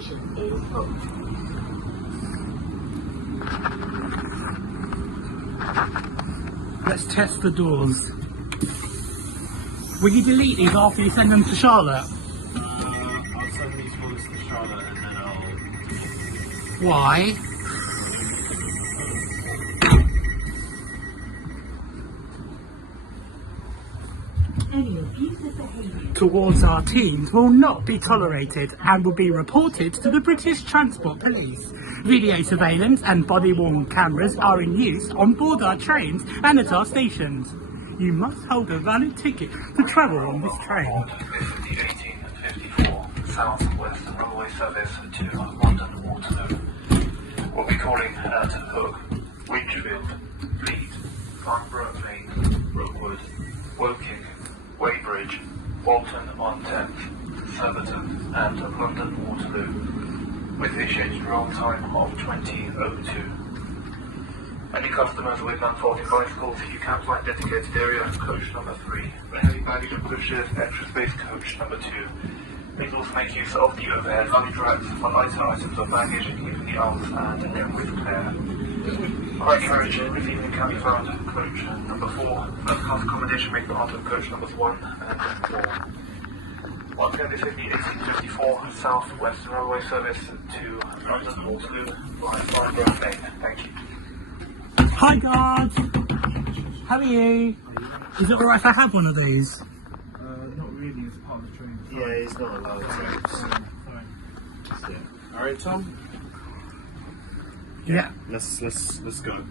station is booked. Let's test the doors. Will you delete these after you send them to Charlotte? I'll send these ones to Charlotte and then I'll... Why? Any abusive behaviour Towards our teams will not be tolerated and will be reported to the British Transport Police. Video surveillance and body-worn cameras are in use on board our trains and at our stations. You must hold a valid ticket to travel on this train. The 1854 South Western Railway service to London Waterloo. We'll be calling at Hook, Winchfield, Fleet, Farnborough Lane, Brookwood, Woking, Weybridge, Bolton-on-Thames, Surbiton and London Waterloo, with a scheduled roll time of 20:02. Any customers with non-folding bicycles, you can find dedicated area, coach number 3. For heavy baggage and pushers, extra space coach number 2. Please also make use of the overhead luggage racks on items of baggage, keeping the arms and limbs clear. High carriage receiving can be found in coach number 4. First class accommodation may be part of coach numbers 1 and 4. Once again, this is the 1854 South Western Railway service to London Waterloo by Farnborough Lane. Thank you. Hi guards! How are you? Is it alright if I have one of these? Not really, it's part of the train. Yeah, he's not allowed to. Yeah. Alright, Tom? Yeah. Let's go.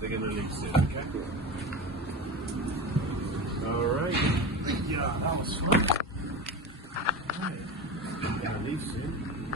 They're gonna leave soon, okay? Alright. Yeah, that was fun. They're gonna leave soon.